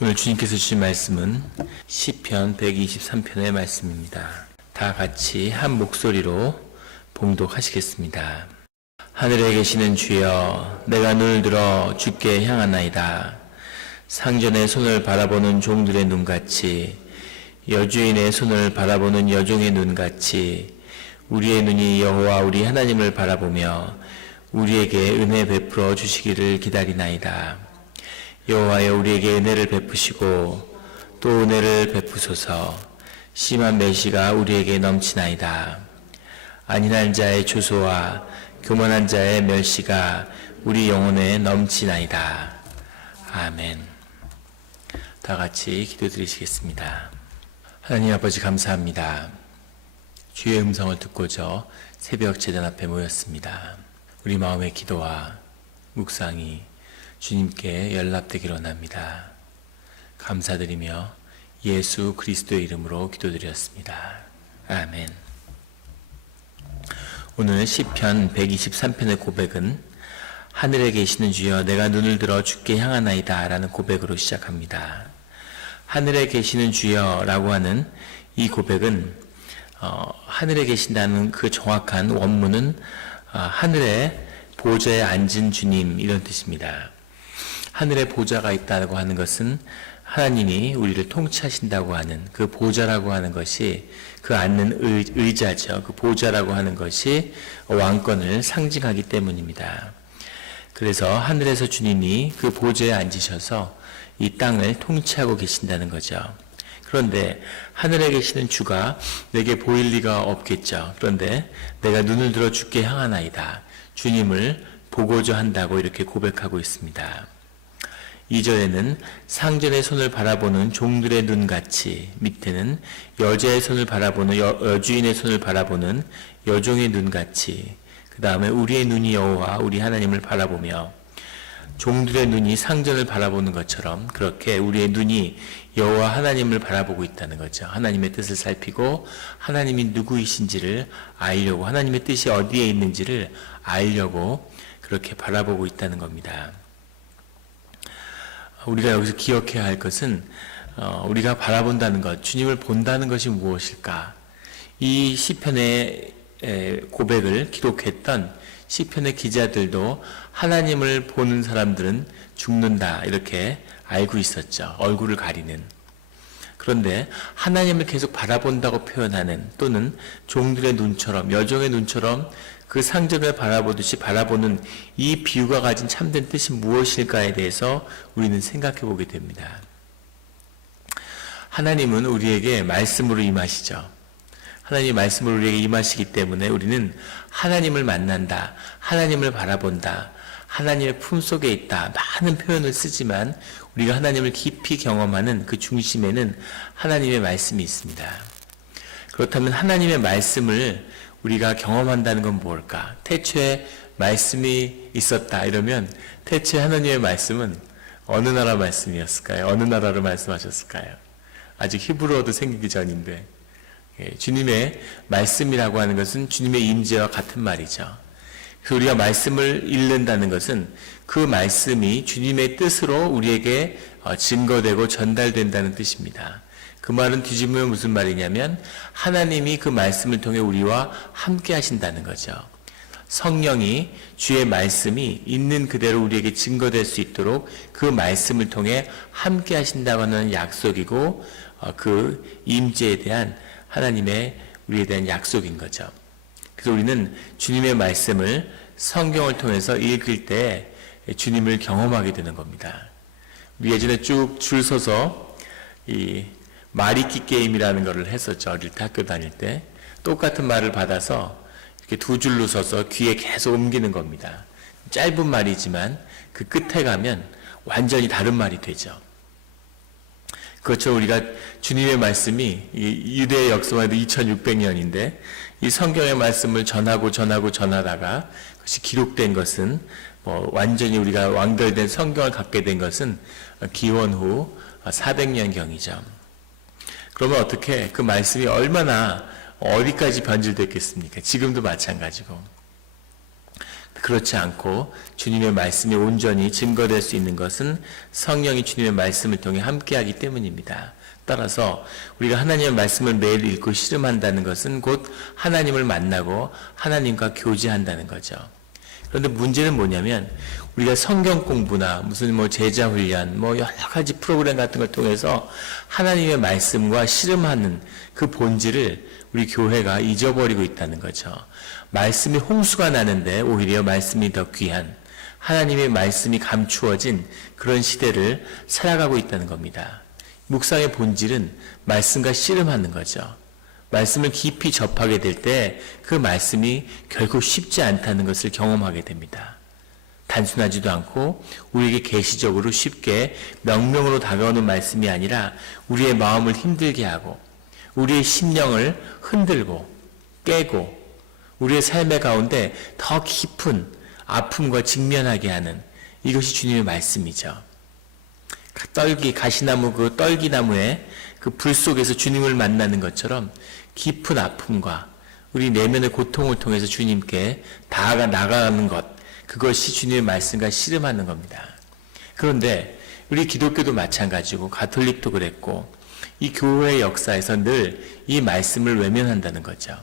오늘 주님께서 주신 말씀은 시편 123편의 말씀입니다. 다 같이 한 목소리로 봉독하시겠습니다. 하늘에 계시는 주여, 내가 눈을 들어 주께 향하나이다. 상전의 손을 바라보는 종들의 눈같이, 여주인의 손을 바라보는 여종의 눈같이 우리의 눈이 여호와 우리 하나님을 바라보며 우리에게 은혜 베풀어 주시기를 기다리나이다. 여호와여, 우리에게 은혜를 베푸시고 또 은혜를 베푸소서. 심한 매시가 우리에게 넘치나이다. 안일한 자의 조소와 교만한 자의 멸시가 우리 영혼에 넘치나이다. 아멘. 다 같이 기도드리시겠습니다. 하나님 아버지, 감사합니다. 주의 음성을 듣고자 새벽 제단 앞에 모였습니다. 우리 마음의 기도와 묵상이 주님께 연락되기를 원합니다. 감사드리며 예수 그리스도의 이름으로 기도드렸습니다. 아멘. 오늘 시편 123편의 고백은 하늘에 계시는 주여, 내가 눈을 들어 주께 향하나이다 라는 고백으로 시작합니다. 하늘에 계시는 주여 라고 하는 이 고백은 하늘에 계신다는 그 정확한 원문은 하늘에 보좌에 앉은 주님, 이런 뜻입니다. 하늘에 보좌가 있다고 하는 것은 하나님이 우리를 통치하신다고 하는 그 보좌라고 하는 것이, 그 앉는 의자죠. 그 보좌라고 하는 것이 왕권을 상징하기 때문입니다. 그래서 하늘에서 주님이 그 보좌에 앉으셔서 이 땅을 통치하고 계신다는 거죠. 그런데 하늘에 계시는 주가 내게 보일 리가 없겠죠. 그런데 내가 눈을 들어 주께 향하나이다. 주님을 보고자 한다고 이렇게 고백하고 있습니다. 2절에는 상전의 손을 바라보는 종들의 눈같이, 밑에는 여자의 손을 바라보는 여주인의 손을 바라보는 여종의 눈같이, 그 다음에 우리의 눈이 여호와 우리 하나님을 바라보며, 종들의 눈이 상전을 바라보는 것처럼 그렇게 우리의 눈이 여호와 하나님을 바라보고 있다는 거죠. 하나님의 뜻을 살피고 하나님이 누구이신지를 알려고, 하나님의 뜻이 어디에 있는지를 알려고 그렇게 바라보고 있다는 겁니다. 우리가 여기서 기억해야 할 것은 우리가 바라본다는 것, 주님을 본다는 것이 무엇일까? 이 시편의 고백을 기록했던 시편의 기자들도 하나님을 보는 사람들은 죽는다, 이렇게 알고 있었죠. 얼굴을 가리는. 그런데 하나님을 계속 바라본다고 표현하는, 또는 종들의 눈처럼, 여종의 눈처럼 그 상전을 바라보듯이 바라보는 이 비유가 가진 참된 뜻이 무엇일까에 대해서 우리는 생각해 보게 됩니다. 하나님은 우리에게 말씀으로 임하시죠. 하나님이 말씀으로 우리에게 임하시기 때문에 우리는 하나님을 만난다, 하나님을 바라본다, 하나님의 품속에 있다, 많은 표현을 쓰지만 우리가 하나님을 깊이 경험하는 그 중심에는 하나님의 말씀이 있습니다. 그렇다면 하나님의 말씀을 우리가 경험한다는 건 뭘까? 태초에 말씀이 있었다 이러면 태초에 하나님의 말씀은 어느 나라 말씀이었을까요? 어느 나라로 말씀하셨을까요? 아직 히브리어도 생기기 전인데, 주님의 말씀이라고 하는 것은 주님의 임재와 같은 말이죠. 그래서 우리가 말씀을 읽는다는 것은 그 말씀이 주님의 뜻으로 우리에게 증거되고 전달된다는 뜻입니다. 그 말은 뒤집으면 무슨 말이냐면 하나님이 그 말씀을 통해 우리와 함께 하신다는 거죠. 성령이 주의 말씀이 있는 그대로 우리에게 증거될 수 있도록 그 말씀을 통해 함께 하신다고 하는 약속이고, 그 임재에 대한 하나님의 우리에 대한 약속인 거죠. 그래서 우리는 주님의 말씀을 성경을 통해서 읽을 때 주님을 경험하게 되는 겁니다. 우리 예전에 쭉 줄 서서 이 말잇기 게임이라는 거를 했었죠. 어릴 때, 학교 다닐 때. 똑같은 말을 받아서 이렇게 두 줄로 서서 귀에 계속 옮기는 겁니다. 짧은 말이지만 그 끝에 가면 완전히 다른 말이 되죠. 그렇죠. 우리가 주님의 말씀이 유대의 역사만 해도 2600년인데 이 성경의 말씀을 전하다가 그것이 기록된 것은 완전히 우리가 완결된 성경을 갖게 된 것은 기원 후 400년경이죠. 그러면 어떻게 그 말씀이 얼마나 어디까지 변질됐겠습니까? 지금도 마찬가지고. 그렇지 않고 주님의 말씀이 온전히 증거될 수 있는 것은 성령이 주님의 말씀을 통해 함께하기 때문입니다. 따라서 우리가 하나님의 말씀을 매일 읽고 씨름한다는 것은 곧 하나님을 만나고 하나님과 교제한다는 거죠. 그런데 문제는 뭐냐면 우리가 성경 공부나 무슨 제자 훈련 여러 가지 프로그램 같은 걸 통해서 하나님의 말씀과 씨름하는 그 본질을 우리 교회가 잊어버리고 있다는 거죠. 말씀이 홍수가 나는데 오히려 말씀이 더 귀한 하나님의 말씀이 감추어진 그런 시대를 살아가고 있다는 겁니다. 묵상의 본질은 말씀과 씨름하는 거죠. 말씀을 깊이 접하게 될 때 그 말씀이 결코 쉽지 않다는 것을 경험하게 됩니다. 단순하지도 않고 우리에게 계시적으로 쉽게 명령으로 다가오는 말씀이 아니라 우리의 마음을 힘들게 하고 우리의 심령을 흔들고 깨고 우리의 삶의 가운데 더 깊은 아픔과 직면하게 하는 이것이 주님의 말씀이죠. 가시나무 그 떨기나무의 그 불 속에서 주님을 만나는 것처럼 깊은 아픔과 우리 내면의 고통을 통해서 주님께 나아가는 것, 그것이 주님의 말씀과 씨름하는 겁니다. 그런데 우리 기독교도 마찬가지고 가톨릭도 그랬고 이 교회의 역사에서 늘 이 말씀을 외면한다는 거죠.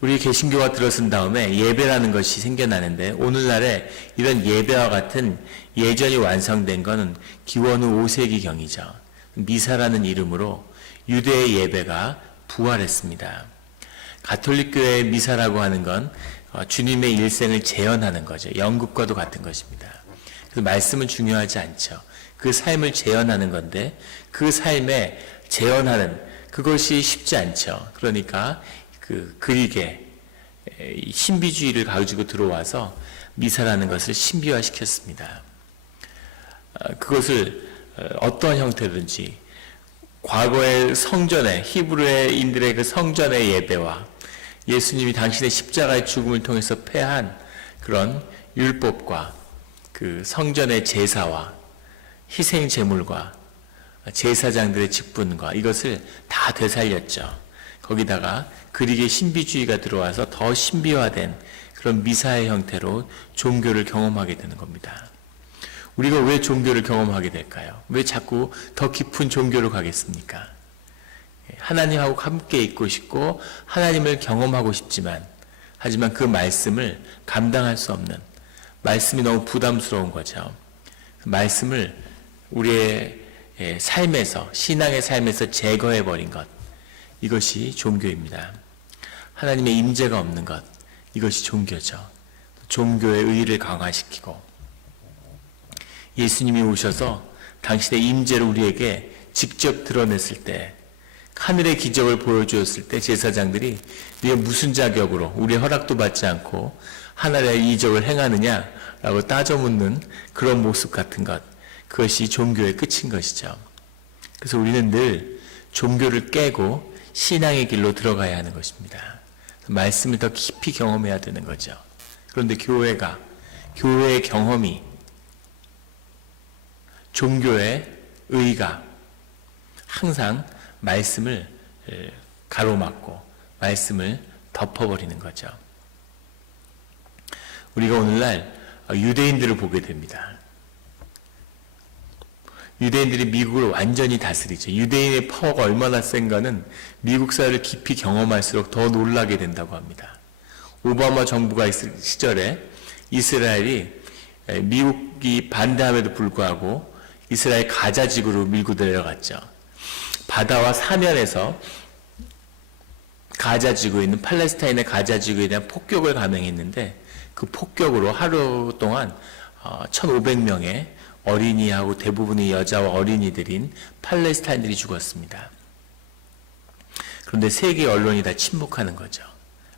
우리 개신교가 들어선 다음에 예배라는 것이 생겨나는데 오늘날에 이런 예배와 같은 예전이 완성된 것은 기원 후 5세기경이죠. 미사라는 이름으로 유대의 예배가 부활했습니다. 가톨릭교회의 미사라고 하는 건 주님의 일생을 재현하는 거죠. 연극과도 같은 것입니다. 그래서 말씀은 중요하지 않죠. 그 삶을 재현하는 건데 그 삶에 재현하는 그것이 쉽지 않죠. 그러니까 그 그릭의 신비주의를 가지고 들어와서 미사라는 것을 신비화시켰습니다. 그것을 어떤 형태든지 과거의 성전의 히브리인들의 그 성전의 예배와 예수님이 당신의 십자가의 죽음을 통해서 폐한 그런 율법과 그 성전의 제사와 희생 제물과 제사장들의 직분과 이것을 다 되살렸죠. 거기다가 그릭의 신비주의가 들어와서 더 신비화된 그런 미사의 형태로 종교를 경험하게 되는 겁니다. 우리가 왜 종교를 경험하게 될까요? 왜 자꾸 더 깊은 종교로 가겠습니까? 하나님하고 함께 있고 싶고 하나님을 경험하고 싶지만 하지만 그 말씀을 감당할 수 없는 말씀이 너무 부담스러운 거죠. 말씀을 우리의 삶에서 신앙의 삶에서 제거해버린 것 이것이 종교입니다. 하나님의 임재가 없는 것 이것이 종교죠. 종교의 의의를 강화시키고 예수님이 오셔서 당신의 임재를 우리에게 직접 드러냈을 때 하늘의 기적을 보여주었을 때 제사장들이 네가 무슨 자격으로 우리의 허락도 받지 않고 하늘의 이적을 행하느냐라고 따져 묻는 그런 모습 같은 것 그것이 종교의 끝인 것이죠. 그래서 우리는 늘 종교를 깨고 신앙의 길로 들어가야 하는 것입니다. 말씀을 더 깊이 경험해야 되는 거죠. 그런데 교회의 경험이 종교의 의의가 항상 말씀을 가로막고 말씀을 덮어버리는 거죠. 우리가 오늘날 유대인들을 보게 됩니다. 유대인들이 미국을 완전히 다스리죠. 유대인의 파워가 얼마나 센가는 미국 사회를 깊이 경험할수록 더 놀라게 된다고 합니다. 오바마 정부가 있을 시절에 이스라엘이 미국이 반대함에도 불구하고 이스라엘 가자지구로 밀고 내려갔죠. 바다와 사면에서 가자지구에 있는 팔레스타인의 가자지구에 대한 폭격을 감행했는데 그 폭격으로 하루 동안 1,500명의 어린이하고 대부분의 여자와 어린이들인 팔레스타인들이 죽었습니다. 그런데 세계 언론이 다 침묵하는 거죠.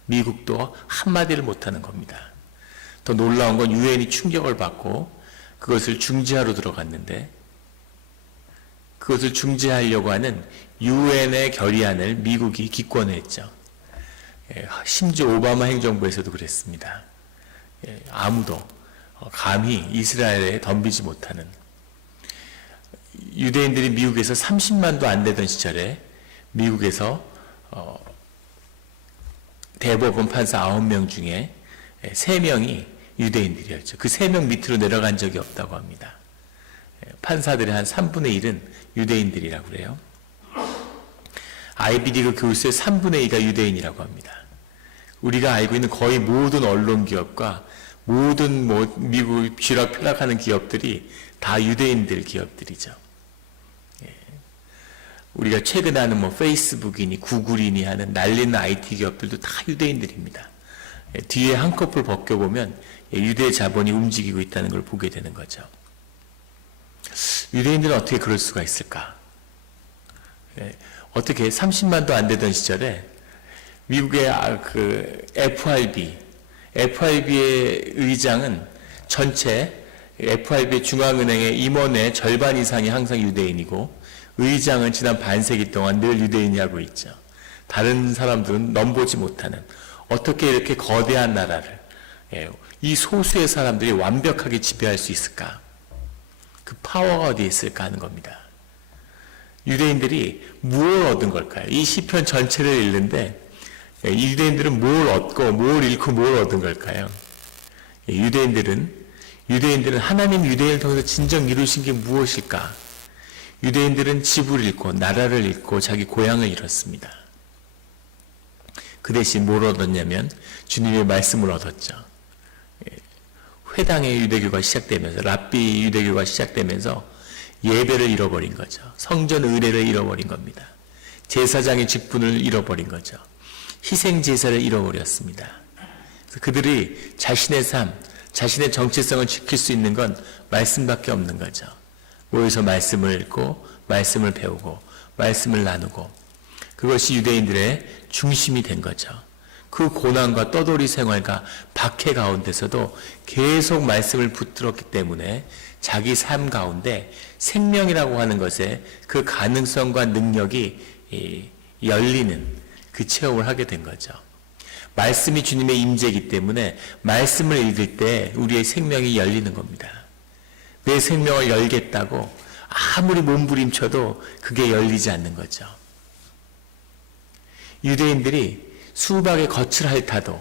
미국도 한마디를 못하는 겁니다. 더 놀라운 건 유엔이 충격을 받고 그것을 중지하러 들어갔는데 그것을 중지하려고 하는 유엔의 결의안을 미국이 기권했죠. 심지어 오바마 행정부에서도 그랬습니다. 아무도 감히 이스라엘에 덤비지 못하는 유대인들이 미국에서 30만도 안 되던 시절에 미국에서 대법원 판사 9명 중에 3명이 유대인들이었죠. 그 3명 밑으로 내려간 적이 없다고 합니다. 판사들의 한 3분의 1은 유대인들이라고 그래요. 아이비리그 교수의 3분의 2가 유대인이라고 합니다. 우리가 알고 있는 거의 모든 언론 기업과 모든 미국 쥐락펴락하는 기업들이 다 유대인들 기업들이죠. 우리가 최근에 하는 페이스북이니 구글이니 하는 난리는 IT 기업들도 다 유대인들입니다. 뒤에 한꺼풀 벗겨보면 유대 자본이 움직이고 있다는 걸 보게 되는 거죠. 유대인들은 어떻게 그럴 수가 있을까? 어떻게 30만도 안 되던 시절에 미국의 FRB의 의장은 전체 FRB 중앙은행의 임원의 절반 이상이 항상 유대인이고 의장은 지난 반세기 동안 늘 유대인이 하고 있죠. 다른 사람들은 넘보지 못하는 어떻게 이렇게 거대한 나라를 이 소수의 사람들이 완벽하게 지배할 수 있을까? 그 파워가 어디에 있을까 하는 겁니다. 유대인들이 무엇을 얻은 걸까요? 이 시편 전체를 읽는데 유대인들은 뭘 얻고 뭘 잃고 뭘 얻은 걸까요? 유대인들은 하나님 유대인을 통해서 진정 이루신 게 무엇일까? 유대인들은 집을 잃고 나라를 잃고 자기 고향을 잃었습니다. 그 대신 뭘 얻었냐면 주님의 말씀을 얻었죠. 회당의 유대교가 시작되면서 랍비 유대교가 시작되면서 예배를 잃어버린 거죠. 성전 의례를 잃어버린 겁니다. 제사장의 직분을 잃어버린 거죠. 희생 제사를 잃어버렸습니다. 그들이 자신의 삶, 자신의 정체성을 지킬 수 있는 건 말씀밖에 없는 거죠. 모여서 말씀을 읽고 말씀을 배우고 말씀을 나누고 그것이 유대인들의 중심이 된 거죠. 그 고난과 떠돌이 생활과 박해 가운데서도 계속 말씀을 붙들었기 때문에 자기 삶 가운데 생명이라고 하는 것에 그 가능성과 능력이 열리는 그 체험을 하게 된 거죠. 말씀이 주님의 임재이기 때문에 말씀을 읽을 때 우리의 생명이 열리는 겁니다. 내 생명을 열겠다고 아무리 몸부림쳐도 그게 열리지 않는 거죠. 유대인들이 수박의 겉을 핥아도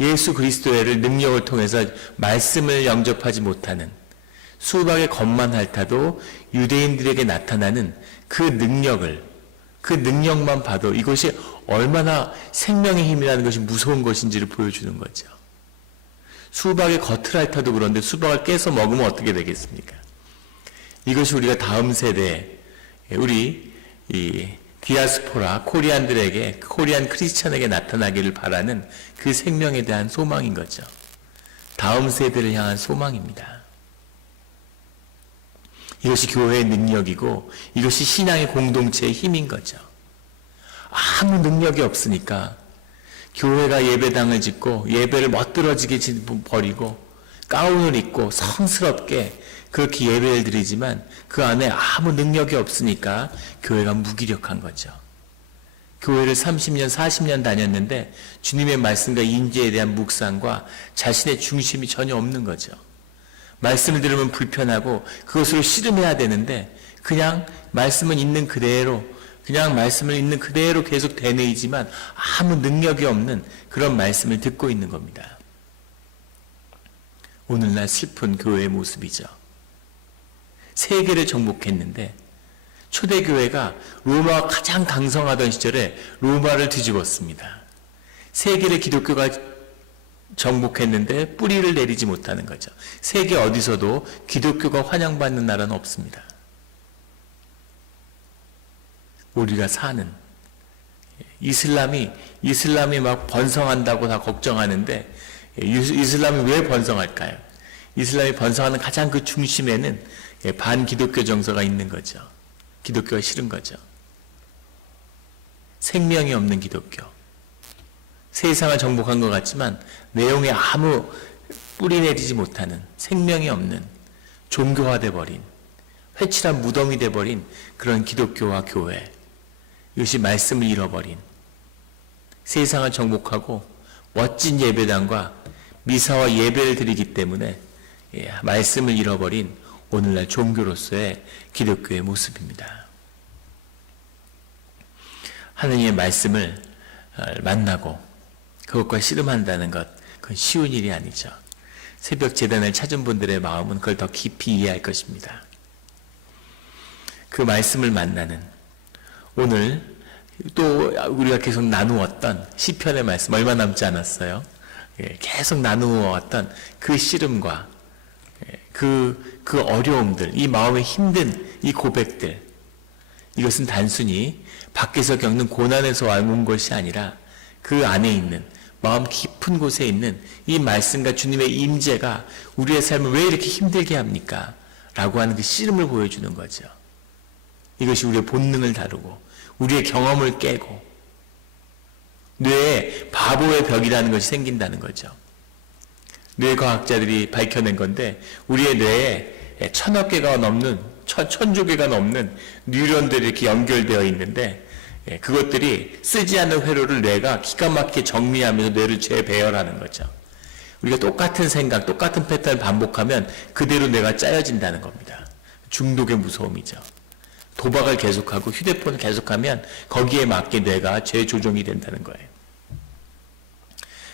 예수 그리스도의 능력을 통해서 말씀을 영접하지 못하는 수박의 겉만 핥아도 유대인들에게 나타나는 그 능력만 봐도 이것이 얼마나 생명의 힘이라는 것이 무서운 것인지를 보여주는 거죠. 수박의 겉을 핥아도 그런데 수박을 깨서 먹으면 어떻게 되겠습니까? 이것이 우리가 다음 세대, 우리 디아스포라 코리안들에게, 코리안 크리스찬에게 나타나기를 바라는 그 생명에 대한 소망인 거죠. 다음 세대를 향한 소망입니다. 이것이 교회의 능력이고 이것이 신앙의 공동체의 힘인 거죠. 아무 능력이 없으니까 교회가 예배당을 짓고 예배를 멋들어지게 버리고 가운을 입고 성스럽게 그렇게 예배를 드리지만 그 안에 아무 능력이 없으니까 교회가 무기력한 거죠. 교회를 30년, 40년 다녔는데 주님의 말씀과 인재에 대한 묵상과 자신의 중심이 전혀 없는 거죠. 말씀을 들으면 불편하고 그것으로 씨름해야 되는데 그냥 말씀은 있는 그대로 계속 되뇌이지만 아무 능력이 없는 그런 말씀을 듣고 있는 겁니다. 오늘날 슬픈 교회의 모습이죠. 세계를 정복했는데 초대교회가 로마가 가장 강성하던 시절에 로마를 뒤집었습니다. 세계를 기독교가 정복했는데 뿌리를 내리지 못하는 거죠. 세계 어디서도 기독교가 환영받는 나라는 없습니다. 우리가 사는 이슬람이 막 번성한다고 다 걱정하는데 이슬람이 왜 번성할까요? 이슬람이 번성하는 가장 그 중심에는 반기독교 정서가 있는 거죠. 기독교가 싫은 거죠. 생명이 없는 기독교. 세상을 정복한 것 같지만 내용에 아무 뿌리 내리지 못하는 생명이 없는 종교화돼 버린 회칠한 무덤이 돼버린 그런 기독교와 교회. 이것이 말씀을 잃어버린 세상을 정복하고 멋진 예배당과 미사와 예배를 드리기 때문에 말씀을 잃어버린 오늘날 종교로서의 기독교의 모습입니다. 하느님의 말씀을 만나고 그것과 씨름한다는 것, 그건 쉬운 일이 아니죠. 새벽 제단을 찾은 분들의 마음은 그걸 더 깊이 이해할 것입니다. 그 말씀을 만나는, 오늘 또 우리가 계속 나누었던 시편의 말씀, 얼마 남지 않았어요. 계속 나누어왔던 그 씨름과 그 어려움들, 이 마음에 힘든 이 고백들, 이것은 단순히 밖에서 겪는 고난에서 온 것이 아니라 그 안에 있는, 마음 깊은 곳에 있는 이 말씀과 주님의 임재가 우리의 삶을 왜 이렇게 힘들게 합니까? 라고 하는 그 씨름을 보여주는 거죠. 이것이 우리의 본능을 다루고 우리의 경험을 깨고 뇌에 바보의 벽이라는 것이 생긴다는 거죠. 뇌과학자들이 밝혀낸 건데, 우리의 뇌에 1000억 개가 넘는, 1000조 개가 넘는 뉴런들이 이렇게 연결되어 있는데, 그것들이 쓰지 않는 회로를 뇌가 기가 막히게 정리하면서 뇌를 재배열하는 거죠. 우리가 똑같은 생각, 똑같은 패턴을 반복하면 그대로 뇌가 짜여진다는 겁니다. 중독의 무서움이죠. 도박을 계속하고 휴대폰을 계속하면 거기에 맞게 뇌가 재조정이 된다는 거예요.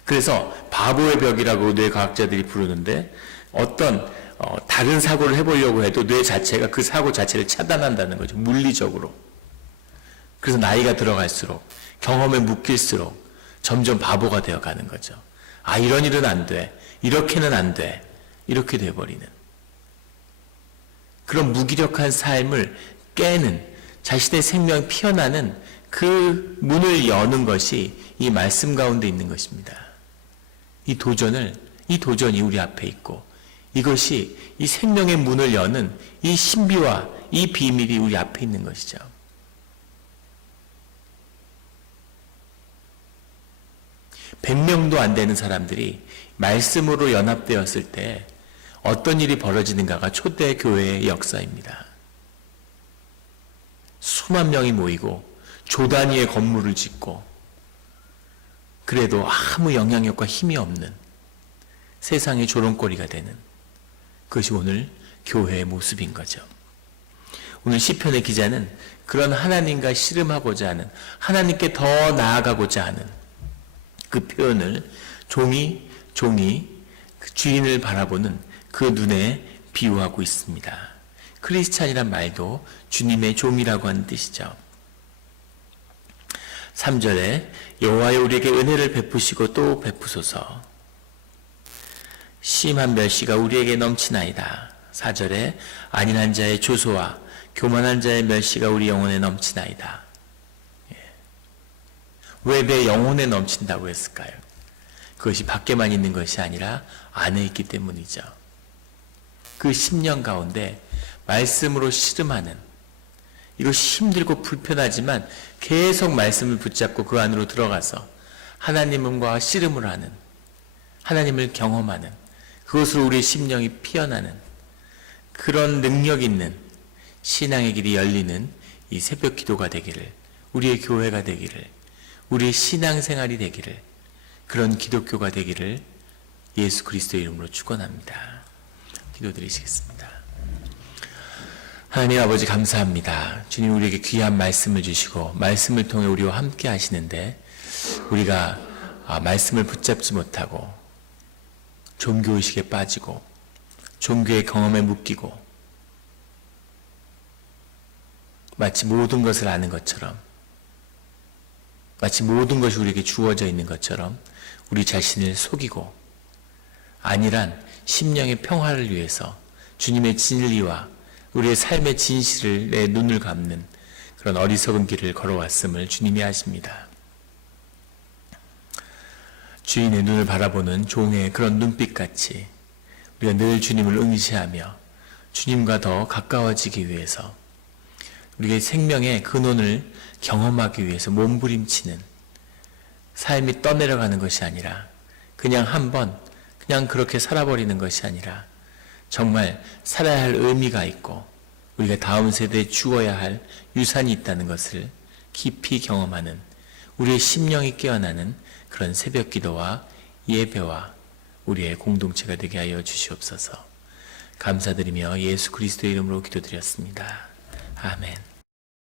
그래서 바보의 벽이라고 뇌과학자들이 부르는데, 어떤 다른 사고를 해보려고 해도 뇌 자체가 그 사고 자체를 차단한다는 거죠. 물리적으로. 그래서 나이가 들어갈수록, 경험에 묶일수록 점점 바보가 되어가는 거죠. 아, 이런 일은 안 돼, 이렇게는 안 돼, 이렇게 돼버리는 그런 무기력한 삶을 깨는, 자신의 생명이 피어나는 그 문을 여는 것이 이 말씀 가운데 있는 것입니다. 이 도전이 우리 앞에 있고, 이것이 이 생명의 문을 여는 이 신비와 이 비밀이 우리 앞에 있는 것이죠. (100명도) 안 되는 사람들이 말씀으로 연합되었을 때 어떤 일이 벌어지는가가 초대 교회의 역사입니다. 수만 명이 모이고 조 단위의 건물을 짓고, 그래도 아무 영향력과 힘이 없는 세상의 조롱거리가 되는, 그것이 오늘 교회의 모습인 거죠. 오늘 시편의 기자는 그런 하나님과 씨름하고자 하는, 하나님께 더 나아가고자 하는 그 표현을 종이 그 주인을 바라보는 그 눈에 비유하고 있습니다. 크리스찬이란 말도 주님의 종이라고 하는 뜻이죠. 3절에 여호와여 우리에게 은혜를 베푸시고 또 베푸소서. 심한 멸시가 우리에게 넘치나이다. 4절에 안일한 자의 조소와 교만한 자의 멸시가 우리 영혼에 넘치나이다. 왜 내 영혼에 넘친다고 했을까요? 그것이 밖에만 있는 것이 아니라 안에 있기 때문이죠. 그 10년 가운데 말씀으로 씨름하는, 이것이 힘들고 불편하지만 계속 말씀을 붙잡고 그 안으로 들어가서 하나님과 씨름을 하는, 하나님을 경험하는, 그것으로 우리의 심령이 피어나는 그런 능력 있는 신앙의 길이 열리는 이 새벽 기도가 되기를, 우리의 교회가 되기를, 우리의 신앙생활이 되기를, 그런 기독교가 되기를 예수 그리스도의 이름으로 축원합니다. 기도드리시겠습니다. 하나님 아버지 감사합니다. 주님, 우리에게 귀한 말씀을 주시고 말씀을 통해 우리와 함께 하시는데, 우리가 말씀을 붙잡지 못하고 종교의식에 빠지고 종교의 경험에 묶이고 마치 모든 것을 아는 것처럼, 마치 모든 것이 우리에게 주어져 있는 것처럼 우리 자신을 속이고 안일한 심령의 평화를 위해서 주님의 진리와 우리의 삶의 진실을 내 눈을 감는 그런 어리석은 길을 걸어왔음을 주님이 아십니다. 주인의 눈을 바라보는 종의 그런 눈빛같이 우리가 늘 주님을 응시하며 주님과 더 가까워지기 위해서, 우리의 생명의 근원을 경험하기 위해서 몸부림치는 삶이 떠내려가는 것이 아니라, 그냥 한번 그냥 그렇게 살아버리는 것이 아니라 정말 살아야 할 의미가 있고 우리가 다음 세대에 주어야 할 유산이 있다는 것을 깊이 경험하는, 우리의 심령이 깨어나는 그런 새벽 기도와 예배와 우리의 공동체가 되게 하여 주시옵소서. 감사드리며 예수 그리스도의 이름으로 기도드렸습니다. 아멘.